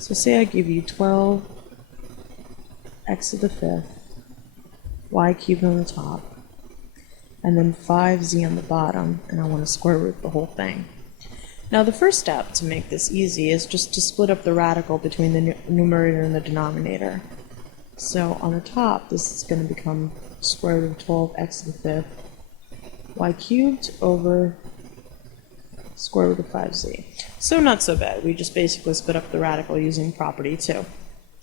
So say I give you 12 x to the 5th, y cubed on the top, and then 5z on the bottom, and I want to square root the whole thing. Now the first step to make this easy is just to split up the radical between the numerator and the denominator. So on the top, this is going to become square root of 12x to the 5th, y cubed over square root of 5z. So not so bad. We just basically split up the radical using property 2.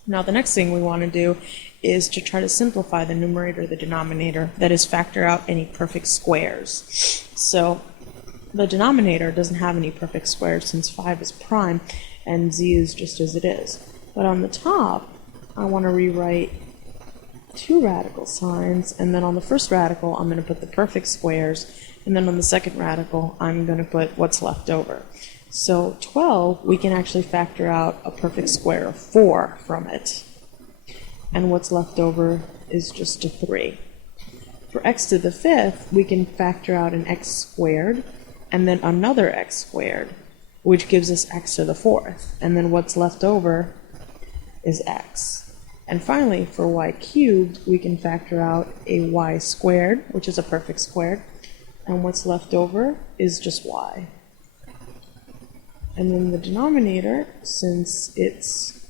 Now the next thing we want to do is to try to simplify the numerator or the denominator, that is, factor out any perfect squares. So the denominator doesn't have any perfect squares since 5 is prime and z is just as it is. But on the top, I want to rewrite two radical signs, and then on the first radical I'm going to put the perfect squares, and then on the second radical I'm going to put what's left over. So 12, we can actually factor out a perfect square of 4 from it, and what's left over is just a 3. For x to the 5th, we can factor out an x squared and then another x squared, which gives us x to the 4th, and then what's left over is x. And finally, for y cubed, we can factor out a y squared, which is a perfect square, and what's left over is just y. And then the denominator, since it's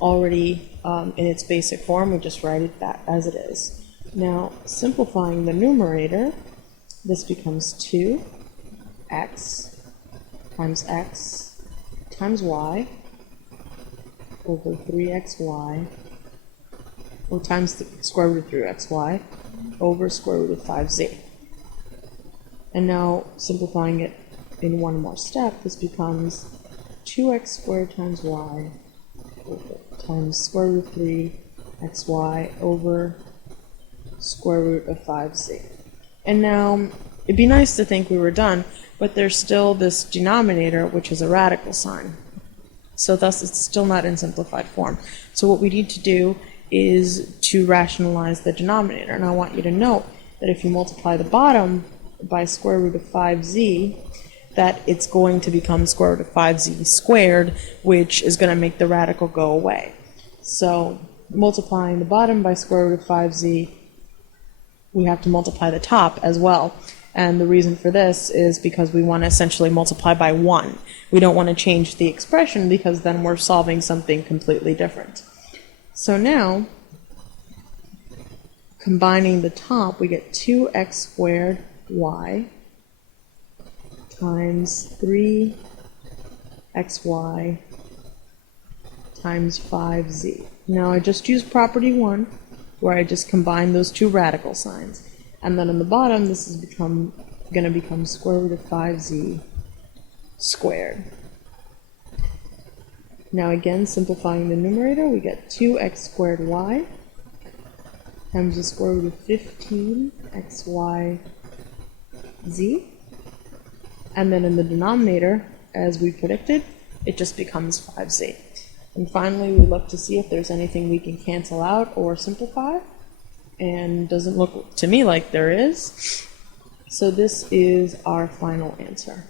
already in its basic form, we just write it that as it is. Now, simplifying the numerator, this becomes 2x times y over 3xy, or times the square root of 3xy over square root of 5z. And now, simplifying it in one more step, this becomes 2x squared times y times square root of 3xy over square root of 5z. And now, it'd be nice to think we were done, but there's still this denominator, which is a radical sign. So thus, it's still not in simplified form. So what we need to do is to rationalize the denominator. And I want you to note that if you multiply the bottom by square root of 5z, that it's going to become square root of 5z squared, which is going to make the radical go away. So multiplying the bottom by square root of 5z, we have to multiply the top as well. And the reason for this is because we want to essentially multiply by 1. We don't want to change the expression because then we're solving something completely different. So now, combining the top, we get 2x squared y times 3xy times 5z. Now I just used property 1, where I just combine those two radical signs. And then on the bottom, this is going to become square root of 5z squared. Now again, simplifying the numerator, we get 2x squared y times the square root of 15xy z. And then in the denominator, as we predicted, it just becomes 5z. And finally, we look to see if there's anything we can cancel out or simplify. And doesn't look to me like there is. So this is our final answer.